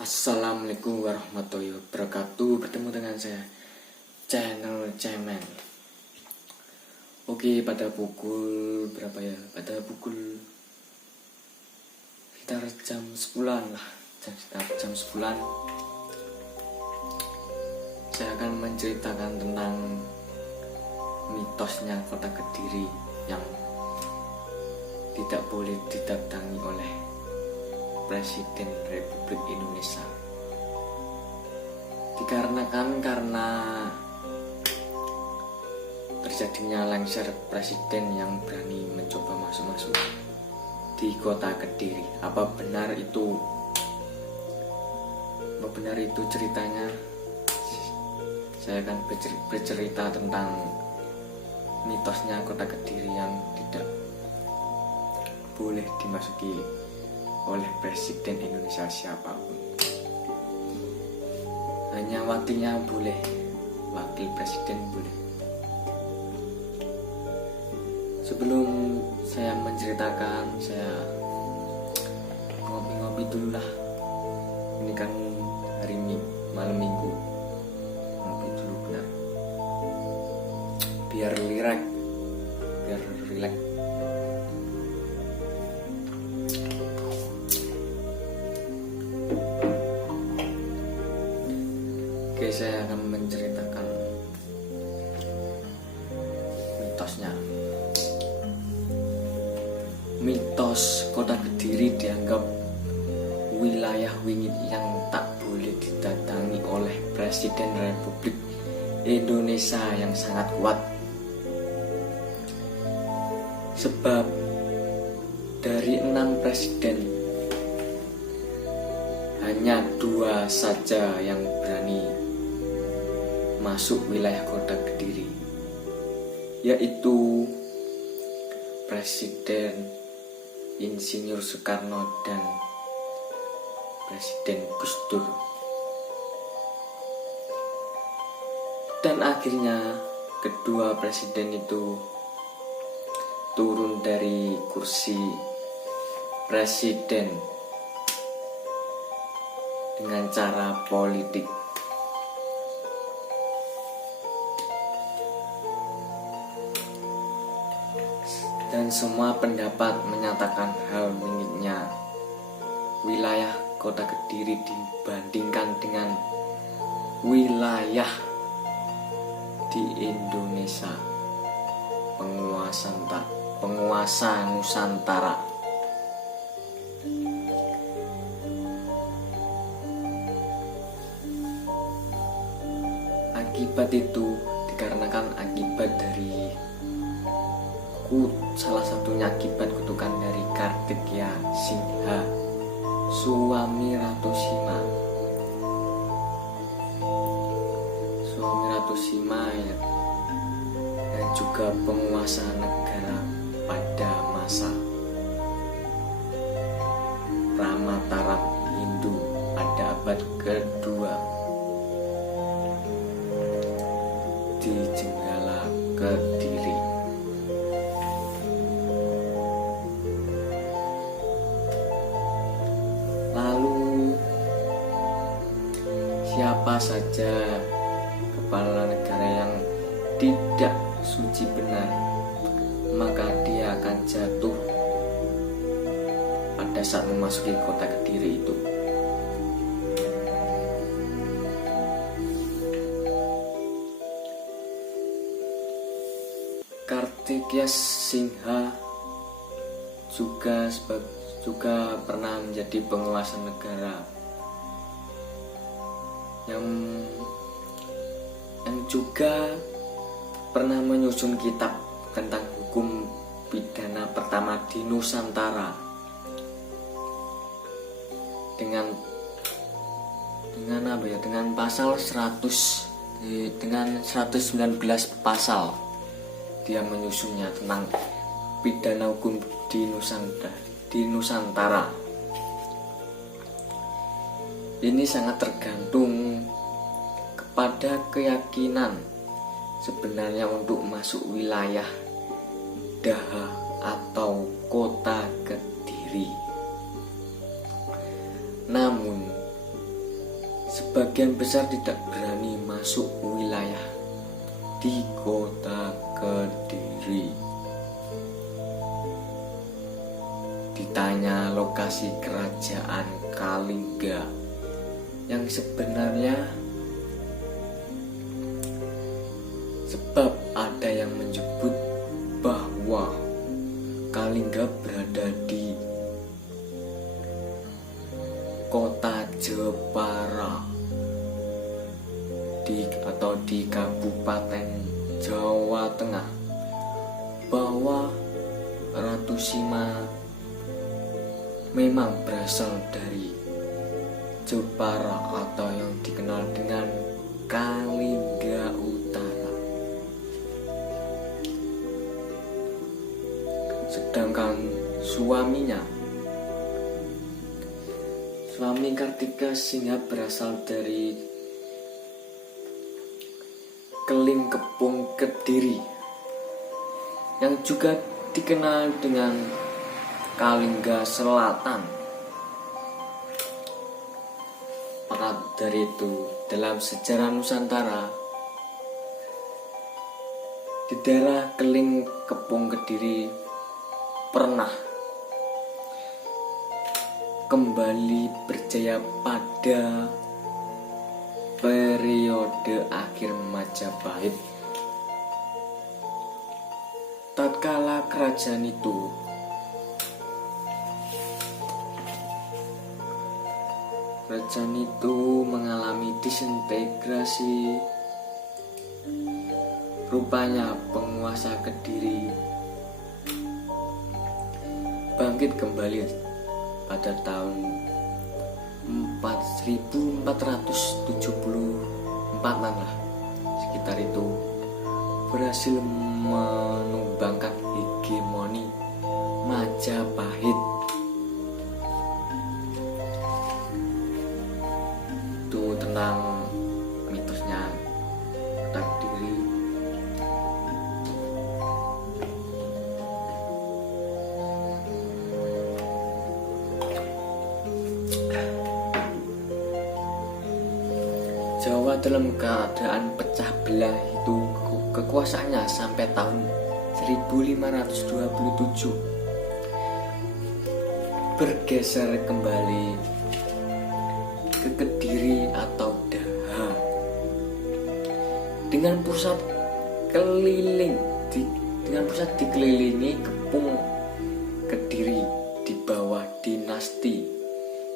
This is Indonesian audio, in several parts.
Assalamualaikum warahmatullahi wabarakatuh. Bertemu dengan saya, channel Cemen. Oke, pada pukul berapa ya? Pada pukul sekitar jam 10-an lah. Sekitar jam 10-an saya akan menceritakan tentang mitosnya kota Kediri yang tidak boleh didatangi oleh Presiden Republik Indonesia. Dikarenakan karena terjadinya lengser presiden yang berani mencoba masuk-masuk di kota Kediri. Apa benar itu ceritanya? Saya akan bercerita tentang mitosnya kota Kediri yang tidak boleh dimasuki oleh Presiden Indonesia siapapun. Hanya wakilnya boleh, wakil presiden boleh. Sebelum saya menceritakan, saya ngopi-ngopi dulu lah. Ini kan hari malam minggu, ngopi dulu benar, biar rileks. Oke, saya akan menceritakan mitosnya. Mitos kota Kediri dianggap wilayah wingit yang tak boleh didatangi oleh Presiden Republik Indonesia yang sangat kuat. Sebab dari 6 presiden, hanya 2 saja yang berani masuk wilayah kota Kediri, yaitu Presiden Insinyur Soekarno dan Presiden Gus Dur. Dan akhirnya kedua presiden itu turun dari kursi presiden dengan cara politik. Dan semua pendapat menyatakan hal wingitnya wilayah kota Kediri dibandingkan dengan wilayah di Indonesia, penguasa Nusantara. Akibat itu dikarenakan akibat dari salah satunya akibat kutukan dari Kartikeya Singha, suami Ratu Sima ya, dan juga penguasa negara pada masa Ramataram Hindu pada abad kedua di Jenggala Kediri. Lalu siapa saja kepala negara yang tidak suci benar, maka dia akan jatuh pada saat memasuki kota Kediri itu. Kartikeya Singha juga pernah menjadi penguasa negara yang juga pernah menyusun kitab tentang hukum pidana pertama di Nusantara dengan pasal 100 dengan 119 pasal. Dia menyusunnya tentang pidana hukum di Nusantara. Ini sangat tergantung pada keyakinan sebenarnya untuk masuk wilayah Daha atau kota Kediri. Namun sebagian besar tidak berani masuk wilayah di kota Kediri. Ditanya lokasi kerajaan Kalingga yang sebenarnya, sebab ada yang menyebut bahwa Kalingga berada di kota Jepara atau di Kabupaten Jawa Tengah, bahwa Ratu Sima memang berasal dari Jepara atau yang dikenal dengan Kalingga Utara. Sedangkan suami Kartika Singha berasal dari Keling Kepung Kediri, yang juga dikenal dengan Kalingga Selatan. Maka dari itu, dalam sejarah Nusantara, di daerah Keling Kepung Kediri pernah kembali berjaya pada periode akhir Majapahit. Tatkala kerajaan itu mengalami disintegrasi, rupanya penguasa Kediri bangkit kembali pada tahun 1474 lah, sekitar itu, berhasil menumbangkan hegemoni Majapahit. Itu tentang mitosnya kota Kediri. Jawa dalam keadaan pecah belah itu kekuasaannya sampai tahun 1527 bergeser kembali ke Kediri atau Daha, dengan pusat dikelilingi Kepung Kediri di bawah dinasti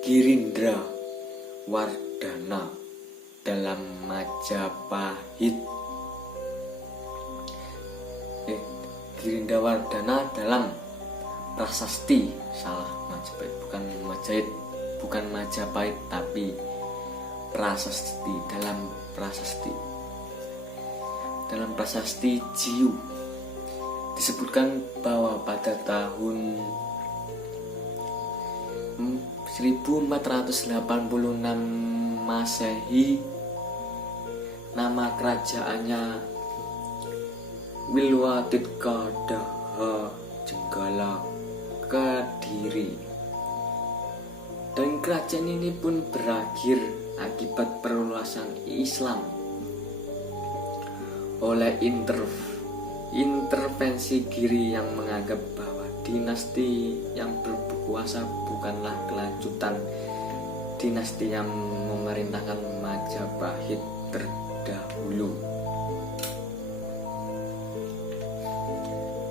Girindra Wardana dalam Majapahit. Girindrawardana dalam prasasti, bukan Majapahit tapi prasasti, dalam prasasti Jiu disebutkan bahwa pada tahun 1486 Masehi, nama kerajaannya Wilwatidka Daha Jenggala Kediri, dan kerajaan ini pun berakhir akibat perluasan Islam oleh intervensi Giri yang menganggap bahwa dinasti yang berkuasa bukanlah kelanjutan dinasti yang memerintahkan Majapahit terdahulu.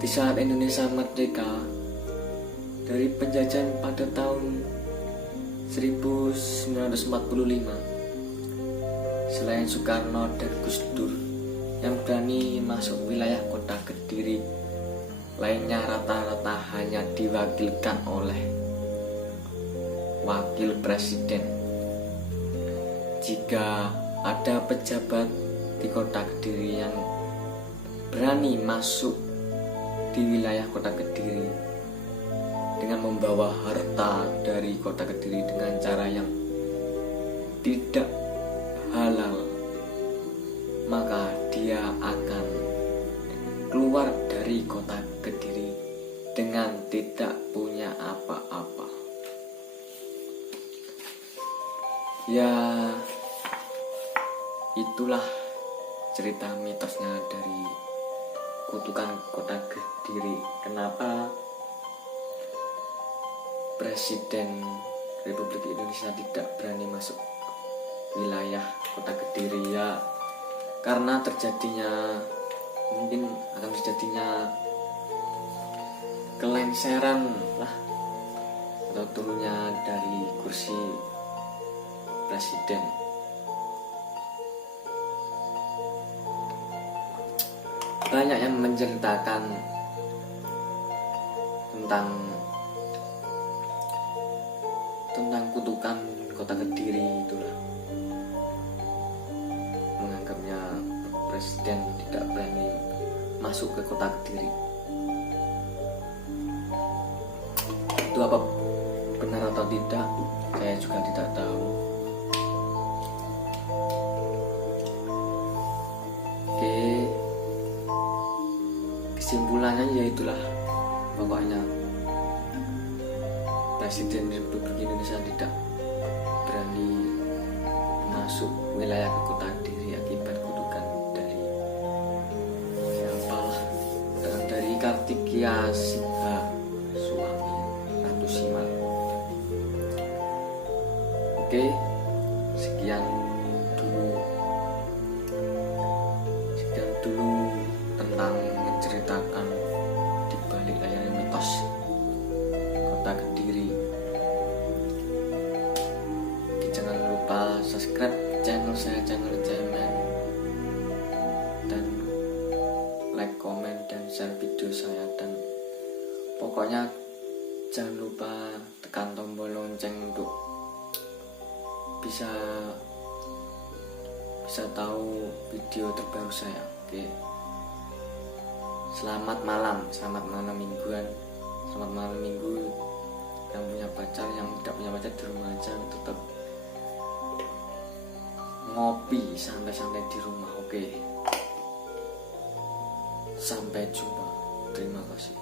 Di saat Indonesia merdeka dari penjajahan pada tahun 1945, selain Soekarno dan Gus Dur yang berani masuk wilayah kota Kediri, lainnya rata-rata hanya diwakilkan oleh wakil presiden. Jika ada pejabat di kota Kediri yang berani masuk di wilayah kota Kediri dengan membawa harta dari kota Kediri dengan cara yang tidak halal, maka dia akan keluar dari kota Kediri dengan tidak punya apa-apa. Ya, itulah cerita mitosnya dari kutukan kota Kediri. Kenapa Presiden Republik Indonesia tidak berani masuk wilayah kota Kediri? Ya karena mungkin akan terjadinya kelengseran lah, atau turunnya dari kursi presiden. Banyak yang menceritakan tentang kutukan kota Kediri itulah, menganggapnya presiden tidak berani masuk ke kota Kediri. Itu apa benar atau tidak, saya juga tidak tahu. Oke, kesimpulannya yaitulah, pokoknya Presiden Republik Indonesia tidak berani masuk wilayah ke kota Kediri akibat kutukan dari siapalah, dari Kartikeya Singha suami Ratu Simal. Oke, sekian dulu tentang menceritakan di balik layar mitos kota Kediri. Oke, jangan lupa subscribe channel saya, channel Cemen, dan like, komen, dan share video saya. Dan pokoknya jangan lupa tekan tombol lonceng untuk bisa tahu video terbaru saya. Oke, selamat malam mingguan, selamat malam minggu. Yang punya pacar, yang tidak punya pacar di rumah aja, tetap ngopi santai-santai di rumah. Oke, sampai jumpa, terima kasih.